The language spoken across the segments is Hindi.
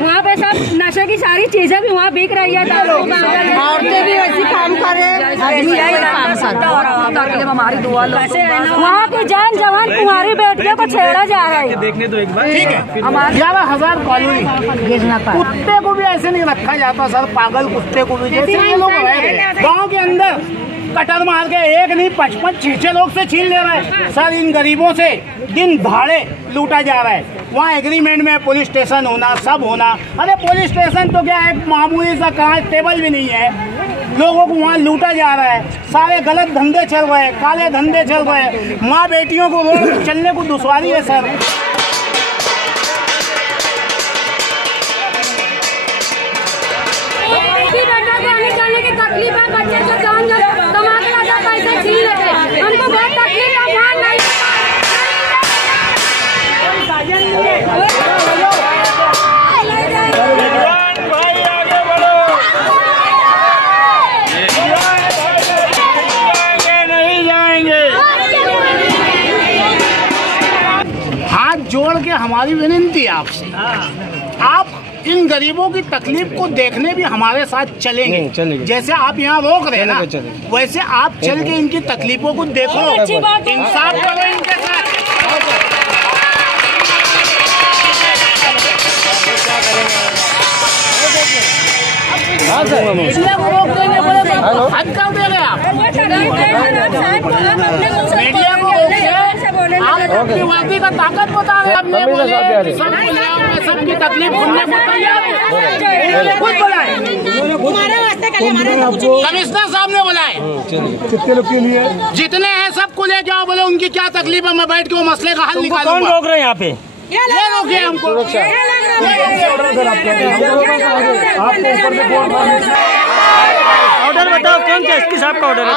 वहाँ पे सब नशे की सारी चीजें भी वहाँ बिक रही है। औरतें भी वैसे काम कर रहे हैं। वहाँ की जान जवान कुंवारी बेटियों को छेड़ा जा रहा है। देखने दो एक बार। ठीक है। 11,000 कॉलोनी, कुत्ते को भी ऐसे नहीं रखा जाता सर, पागल कुत्ते को भी जैसे ये लोग रह गए गाँव के अंदर, कटर मार के एक नहीं 55-6 लोग से छीन ले रहा है सर। इन गरीबों से दिन दहाड़े लूटा जा रहा है। वहाँ एग्रीमेंट में पुलिस स्टेशन होना, सब होना। अरे पुलिस स्टेशन तो क्या एक मामूली सा कांस्टेबल भी नहीं है। लोगों को वहाँ लूटा जा रहा है। सारे गलत धंधे चल रहे हैं, काले धंधे चल रहे हैं। माँ बेटियों को रोड पर चलने को दुश्वारी है सर। जोड़ के हमारी विनती है आपसे, आप इन गरीबों की तकलीफ को देखने भी हमारे साथ चलेंगे। जैसे आप यहाँ रोक रहे हैं ना, वैसे आप चल के इनकी तकलीफों को देखो, इंसाफ करो इनके साथ। मीडिया को रोक देंगे, बोले हद कर दे रहे आप। मीडिया को आप अपनी वादी का ताकत बता रहे, आपने बोले सबकी तकलीफ सुनने को तैयार है। खुद बुलाए, कमिश्नर साहब ने बुलाए। कितने लोग के लिए? जितने हैं सबको लेके आओ, बोले उनकी क्या तकलीफ है, मैं बैठ के वो मसले का हल निकालूंगा। कौन रोक रहे हैं यहाँ पे? ये रोके हमको। ऑर्डर बताओ, कौन सा एसपी साहब का ऑर्डर है?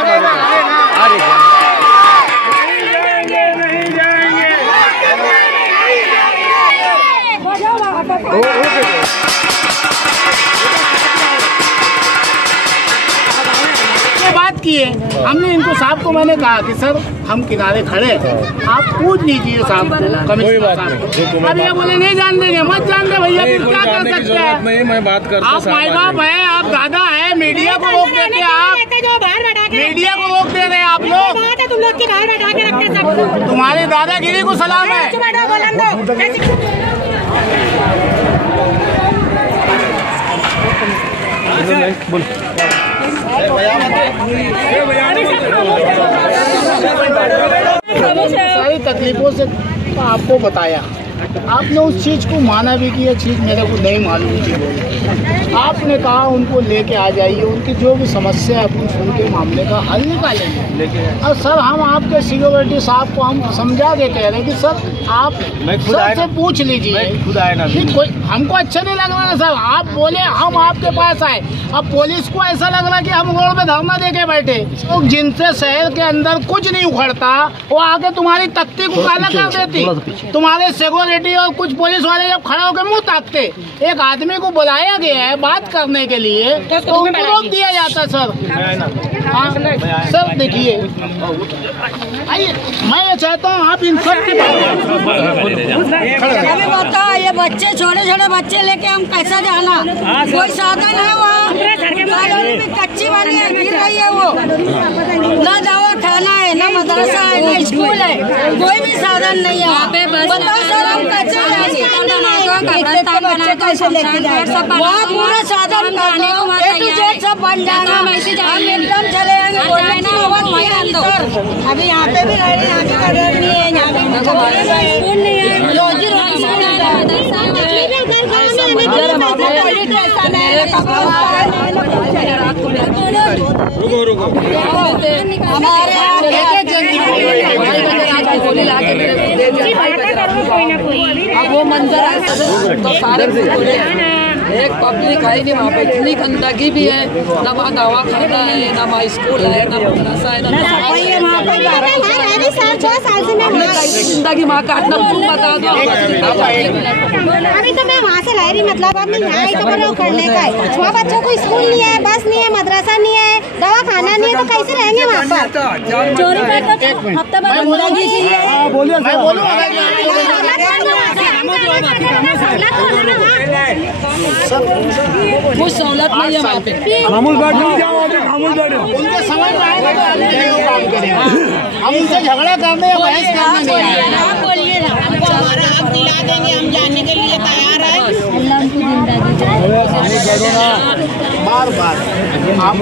बात किए हमने इनको, साहब को मैंने कहा कि सर हम किनारे खड़े हैं, आप पूछ लीजिए साहब को, कमिश्नर साहब को। अब ये बोले नहीं जान देंगे, मत जान दे भैया, फिर क्या कर सकते हैं। मैं बात करता हूं, आप माई बाप है, आप दादा है, मीडिया को रोक देते, आप मीडिया को रोक दे रहे हैं आप लोग। तुम लोग के बाहर बैठा के रखते सबको। तुम्हारी दादागिरी को सलाम है। सारी तकलीफों से आपको बताया, आपने उस चीज़ को माना भी कि ये चीज़ मेरे को नहीं मालूम थी। आपने कहा उनको लेके आ जाइए, उनकी जो भी समस्या है अपन उनके मामले का हल निकालेंगे। और सर हम आपके सिक्योरिटी साहब को हम समझा के कह रहे हैं कि सर आप सर से पूछ लीजिए। हमको अच्छा नहीं लग रहा ना सर, आप बोले हम आपके पास आए, अब पुलिस को ऐसा लग रहा कि हम रोड पे धरना दे के बैठे। तो जिनसे शहर के अंदर कुछ नहीं उखड़ता, वो आके तुम्हारी तख्ती को काला कर देती। तुम्हारे सिक्योरिटी और कुछ पुलिस वाले जब खड़ा होकर मुंह ताकते, एक आदमी को बुलाया गया है बात करने के लिए, तो उनको रोक दिया जाता सर। सर देखिए, मैं ये चाहता हूँ आप इन सब की बताओ, ये बच्चे छोटे छोटे बच्चे लेके हम कैसा जाना? कोई साधन है वहाँ? कच्ची वाली है, गिर रही है वो, ना दवा खाना है, ना मदरसा है, ना स्कूल है, कोई भी साधन नहीं है। बताओ सर हम कैसे जाएंगे? वहाँ पूरा साधन सब बन जाना, एकदम चले जाएंगे। अभी यहाँ पे भी नहीं है, यहाँ भी रोजी हमारे अब वो मंजर तो सारे एक पब्लिक है नहीं वहाँ पे, इतनी गंदगी भी है, ना वहाँ दवा खाना है, ना वहाँ स्कूल है, ना मदरसा है, ना जिंदगी वहाँ काटना। तुम बता दो। अभी तो मैं वहाँ से ला रही, मतलब अब मैं यहाँ आई तो मेरे करने का है। वहाँ बच्चों को स्कूल नहीं है, बस नहीं है, मदरसा नहीं है, दवा खाना नहीं है, तो कैसे रहेंगे वहाँ पर? चोरी का हफ्ता बाद बोलिए। कुछ सहूलत नहीं है वहाँ पे। उनके समझ में आएगा तो हम नहीं वो काम करेंगे। हम उनसे झगड़ा करने या बहस करने नहीं आए। आप बोलिए ना, हमको हमारा हक दिला देंगे, हम जाने के लिए तैयार हैं। बार बार आप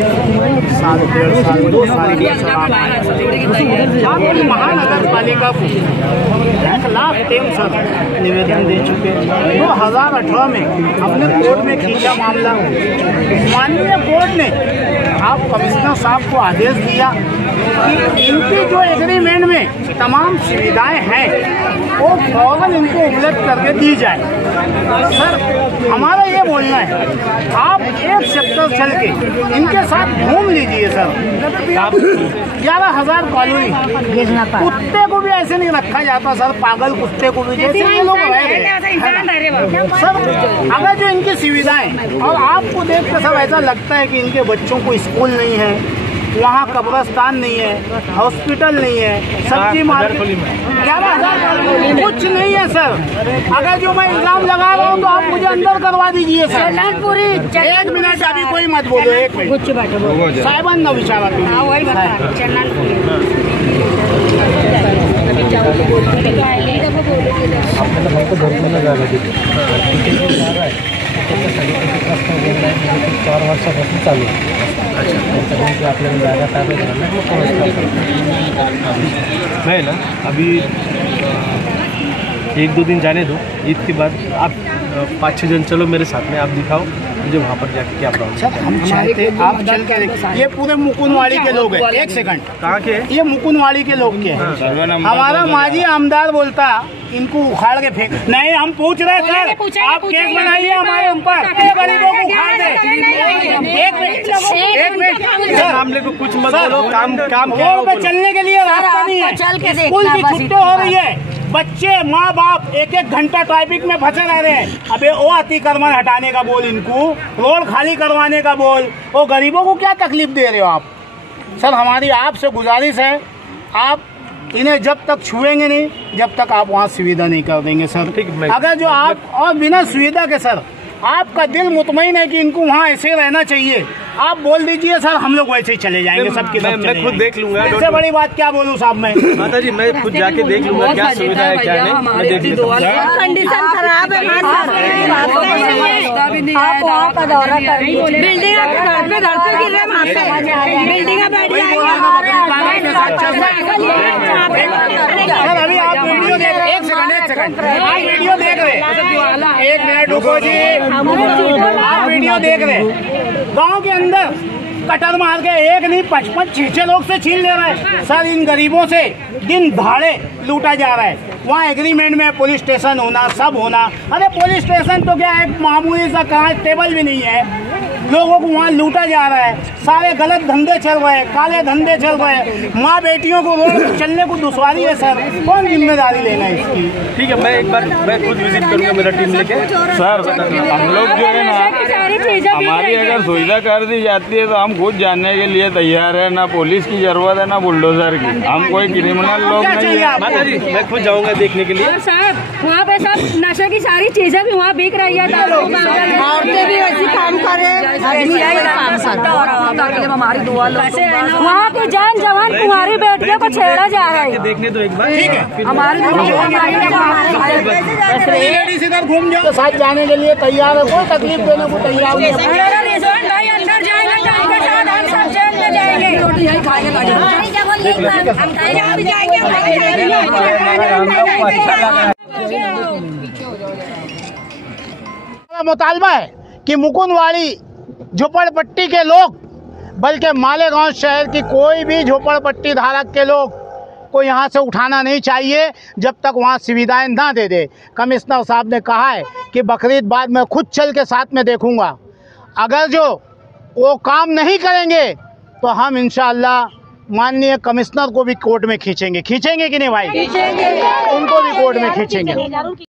साल 1.5 साल 2 साल आप महानगर पालिका को 1 लाख टेम सर निवेदन दे चुके। 2018 में अपने कोर्ट में खींचा मामला। माननीय कोर्ट ने आप कमिश्नर साहब को आदेश दिया कि इनकी जो एग्रीमेंट में तमाम सुविधाएं हैं वो फौरन इनको उपलब्ध करके दी जाए। सर हमारा ये बोलना है, आप एक सेक्टर चल के इनके साथ घूम लीजिए सर। 11,000 कॉलोनी, कुत्ते को भी ऐसे नहीं रखा जाता सर, पागल कुत्ते को भी जैसे ये लोग रह रहे सर। अगर जो इनकी सुविधाएं और आपको देख कर सब ऐसा लगता है कि इनके बच्चों को स्कूल नहीं है, वहाँ कब्रस्तान नहीं है, हॉस्पिटल नहीं है, सब्जी मार्केट 11,000 कुछ नहीं है सर। अगर जो मैं इल्जाम लगा रहा हूँ तो आप मुझे अंदर करवा दीजिए सर। एक मिनट अभी कोई मत बोलो, एक मिनट साहिबान न विचारा चार वर्षापासून चालू आहे। आपल्याला जागा ताब्यात नहीं ना, अभी 1-2 दिन जाने दो। ईद के बाद आप 5-6 जन चलो मेरे साथ में, आप दिखाओ मुझे वहाँ पर जाके क्या प्रॉब्लम। सर हम चाहते आप चल के ये पूरे मुकुंदवाड़ी के लोग हैं। एक सेकंड, कहाँ के? ये मुकुंदवाड़ी के लोग के हैं। हमारा माजी आमदार बोलता इनको उखाड़ के फेंक। नहीं हम पूछ रहे सर, आप केस बनाइए हमारे ऊपर, गरीबों को उखाड़ दे। एक मिनट सर, मामले को कुछ मत बोलो। काम रोड पे चलने के लिए रास्ता नहीं है, स्कूल की छुट्टी हो रही है, बच्चे माँ बाप 1-1 घंटा ट्रैफिक में फंसे रह रहे हैं। अबे वो अतिक्रमण हटाने का बोल, इनको रोड खाली करवाने का बोल, वो गरीबों को क्या तकलीफ दे रहे हो आप। सर हमारी आपसे गुजारिश है, आप इन्हें जब तक छुएंगे नहीं, जब तक आप वहाँ सुविधा नहीं कर देंगे सर। अगर जो आप और बिना सुविधा के सर आपका दिल मुतमईन है कि इनको वहाँ ऐसे रहना चाहिए, आप बोल दीजिए सर, हम लोग वैसे ही चले जाएंगे सबके सब। मैं खुद देख लूंगा। इससे बड़ी बात क्या बोलूँ साहब मैं। माता जी मैं खुद जाके देख लूंगा क्या सुविधा है क्या नहीं, मैं देख लेता हूँ। कंडीशन खराब है, आप वहाँ का दौरा कर लीजिए। बिल्डिंग आपके घर पे गिर रहे हैं, वहाँ पे बिल्डिंग बैठ सर अभी आप वीडियो देख रहे हैं, एक सेकंड आप वीडियो देख रहे हैं, एक मिनट रुको जी, आप वीडियो देख रहे हैं। गांव के अंदर कटर मार के एक नहीं 55-6 लोग से छीन ले रहा है सर। इन गरीबों से दिन दहाड़े लूटा जा रहा है। वहाँ एग्रीमेंट में पुलिस स्टेशन होना, सब होना। अरे पुलिस स्टेशन तो क्या एक मामूली सा कांस्टेबल भी नहीं है, लोगों को वहाँ लूटा जा रहा है। सारे गलत धंधे चल रहे हैं, काले धंधे चल रहे हैं, माँ बेटियों को रोड पर चलने को दुश्वारी है सर। कौन जिम्मेदारी लेना है इसकी। ठीक है, मैं एक बार मैं खुद विजिट करूंगा मेरा टीम लेके। सर हम लोग जो है ना, हमारी अगर सुविधा कर दी जाती है तो हम खुद जानने के लिए तैयार है। ना पुलिस की जरूरत है ना बुलडोजर की, हम कोई क्रिमिनल लोग नहीं है। माता जी मैं खुद जाऊंगा देखने के लिए। साहब वहाँ पे सब नशे की सारी चीजें भी वहाँ बिक रही है, औरतें भी वैसे काम कर रहे हैं। हमारी दुआ लो। वहाँ की जान जवान कुंवारी बेटियों को छेड़ा जा रहा है। देखने तो एक बार ठीक है, हमारी लेडीज इधर घूम जाओ, साथ जाने के लिए तैयार है, कोई तकलीफ देने को तैयार नहीं है। भाई अंदर जाएंगे तो इनके साथ हम सब जेल में जाएंगे। रोटी यही खाएंगे गाड़ी मुतालबा है कि मुकुंदवाड़ी झोपड़पट्टी के लोग, बल्कि मालेगांव शहर की कोई भी झोपड़पट्टी धारक के लोग को यहाँ से उठाना नहीं चाहिए जब तक वहाँ सुविधाएं ना दे दे। कमिश्नर साहब ने कहा है कि बकरीद बाद मैं खुद चल के साथ में देखूँगा। अगर जो वो काम नहीं करेंगे तो हम इंशाअल्लाह माननीय कमिश्नर को भी कोर्ट में खींचेंगे कि नहीं भाई? उनको भी कोर्ट में खींचेंगे।